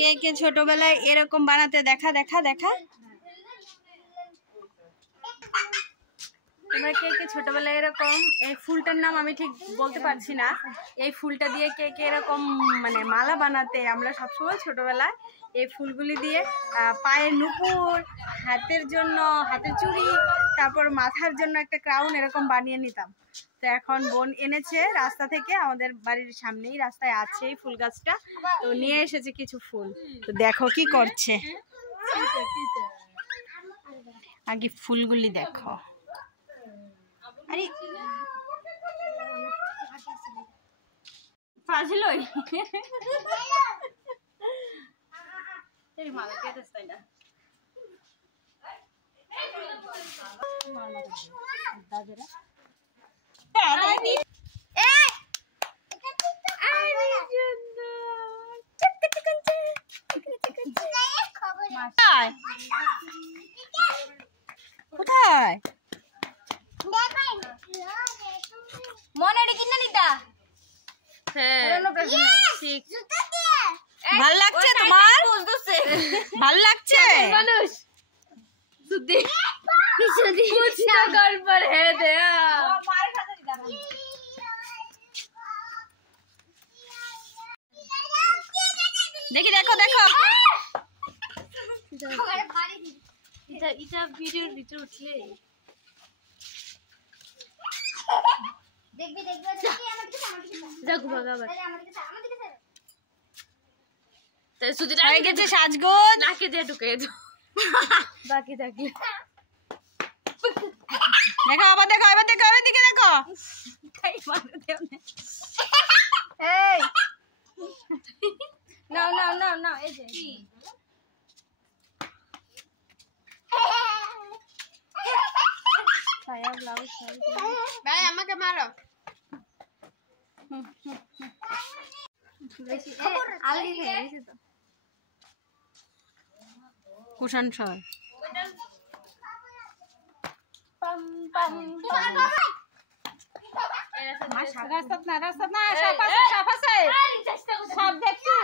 কে কে ছোটবেলায় এরকম বানাতে দেখা দেখা দেখা তোমরা কে কে ছোটবেলায় এরকম এই ফুলটার নাম আমি ঠিক বলতে পারছি না এই ফুলটা দিয়ে কে কে এরকম মানে মালা বানাতে আমরা সবসময় ছোটবেলায় এই ফুলগুলি দিয়ে পায়ের নুপুর হাতের জন্য হাতের চুড়ি তারপর মাথার জন্য একটা ক্রাউন এরকম বানিয়ে নিতাম তো এখন বোন এনেছে রাস্তা থেকে আমাদের বাড়ির সামনেই রাস্তায় আছে এই ফুল গাছটা তো নিয়ে এসেছে কিছু ফুল তো দেখো কি করছে আগে ফুলগুলি দেখো আরে ফাজিলই তেরি মাল কেটেছ তাই না দাদরা আরে এই আরে সুন্দর কোথায় মনে রে কিনা নিতা হ্যাঁ ভাল লাগছে তোমার ভাল লাগছে মানুষ সুদি সুদি कुछ ना कर पर है दे দেখি দেখো দেখো এটা ভিডিওর ভিতর উঠলে দেখবি দেখবি যাক ভাগাবার তাই সুদিটা হয়ে গেছে সাজগোজ নাকে দিয়ে ঢুকে দাও বাকি থাকলে দেখো আবার দেখো এবার দেখো এবার দিকে দেখো তাই মারো দেও না এই নাও নাও নাও নাও এই যে ছায়া ব্লাউজ ভাই আমাকে মারো বেশি আলগি গেছে তো কুশান সর পাম পাম মা সাগা রাস্তা না সব আছে সব দেখছি